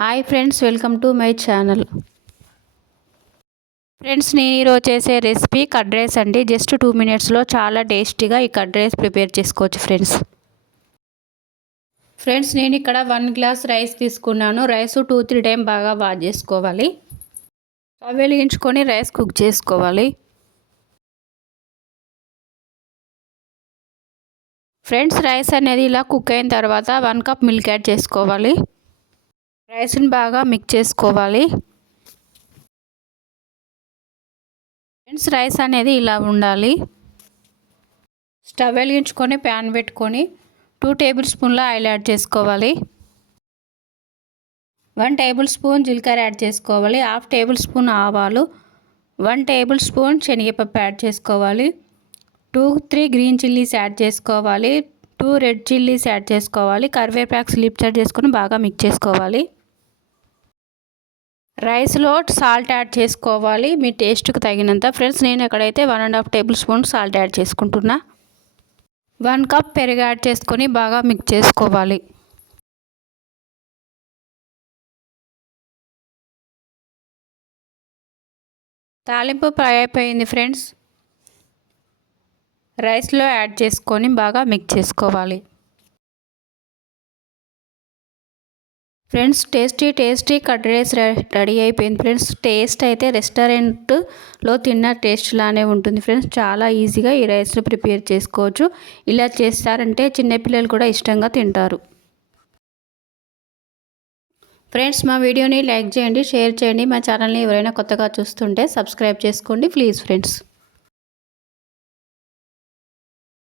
Hi friends, welcome to my channel. Friends, నేను ఈరోజు చేసే రెసిపీ కర్డ్ రైస్ అండి. జస్ట్ 2 మినిట్స్లో చాలా టేస్టీగా ఈ కర్డ్ రైస్ ప్రిపేర్ చేసుకోవచ్చు ఫ్రెండ్స్, నేను ఇక్కడ 1 గ్లాస్ రైస్ తీసుకున్నాను. రైస్ 2-3 టైం బాగా వాష్ చేసుకోవాలి. స్టవ్ వెలిగించుకొని రైస్ కుక్ చేసుకోవాలి. ఫ్రెండ్స్, రైస్ అనేది ఇలా కుక్ అయిన తర్వాత 1 కప్ మిల్క్ యాడ్ చేసుకోవాలి. రైస్ని బాగా మిక్స్ చేసుకోవాలి. ఫ్రెండ్స్, రైస్ అనేది ఇలా ఉండాలి. స్టవ్ వెలిగించుకొని ప్యాన్ పెట్టుకొని 2 టేబుల్ స్పూన్ల ఆయిల్ యాడ్ చేసుకోవాలి. 1 టేబుల్ స్పూన్ జీలకర్ర యాడ్ చేసుకోవాలి. 1/2 టేబుల్ స్పూన్ ఆవాలు, 1 టేబుల్ స్పూన్ శనగపప్పు యాడ్ చేసుకోవాలి. 2-3 గ్రీన్ చిల్లీస్ యాడ్ చేసుకోవాలి. 2 రెడ్ చిల్లీస్ యాడ్ చేసుకోవాలి. కరివేపాకు స్లిప్స్ యాడ్ చేసుకొని బాగా మిక్స్ చేసుకోవాలి. రైస్లో సాల్ట్ యాడ్ చేసుకోవాలి మీ టేస్ట్కి తగినంత. ఫ్రెండ్స్, నేను ఎక్కడైతే 1.5 టేబుల్ స్పూన్ సాల్ట్ యాడ్ చేసుకుంటున్నా. 1 కప్ పెరుగు యాడ్ చేసుకొని బాగా మిక్స్ చేసుకోవాలి. తాలింపు ఫ్రై అయిపోయింది ఫ్రెండ్స్. రైస్లో యాడ్ చేసుకొని బాగా మిక్స్ చేసుకోవాలి. Friends, tasty curd rice ready అయిపోయింది ఫ్రెండ్స్. టేస్ట్ అయితే రెస్టారెంట్లో తిన్న టేస్ట్ లానే ఉంటుంది ఫ్రెండ్స్. చాలా ఈజీగా ఈ రైస్ను ప్రిపేర్ చేసుకోవచ్చు. ఇలా చేస్తారంటే చిన్నపిల్లలు కూడా ఇష్టంగా తింటారు. ఫ్రెండ్స్, మా వీడియోని లైక్ చేయండి, షేర్ చేయండి. మా ఛానల్ని ఎవరైనా కొత్తగా చూస్తుంటే సబ్స్క్రైబ్ చేసుకోండి ప్లీజ్ ఫ్రెండ్స్.